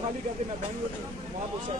खाली करके मैं बैंगलोर वहाँ पूछा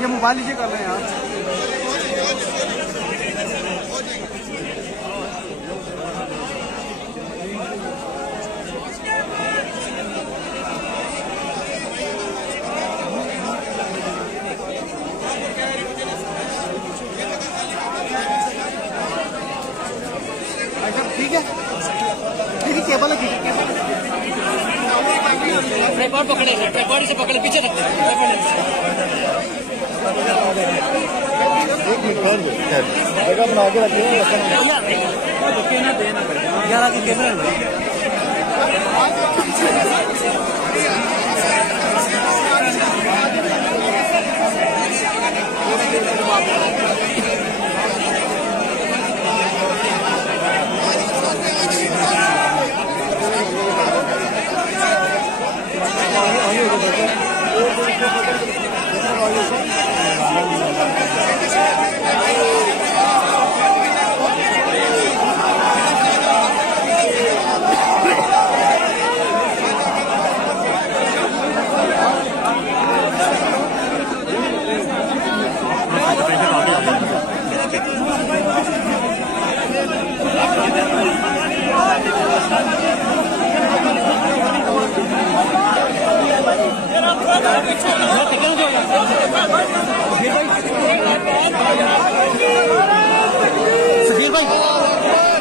ये मोबाइल लीजिए कर रहे हैं यार। ठीक है, केबल है, ट्राइपॉड पकड़े, ट्राइपॉड से पकड़े, पीछे रखते हैं। एक मिनट जगह बना के रखिए यार, आगे कैमरा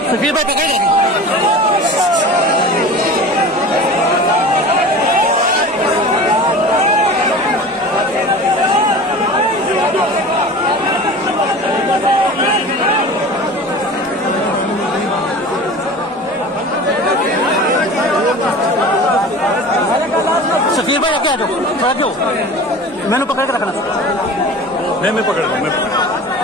सफीर भाई पकड़ लेंगे। सफीर भाई आगे आ जाओ, थोड़ा क्यों मैंने पकड़ के रखना। मैं पकड़ रहा हूँ।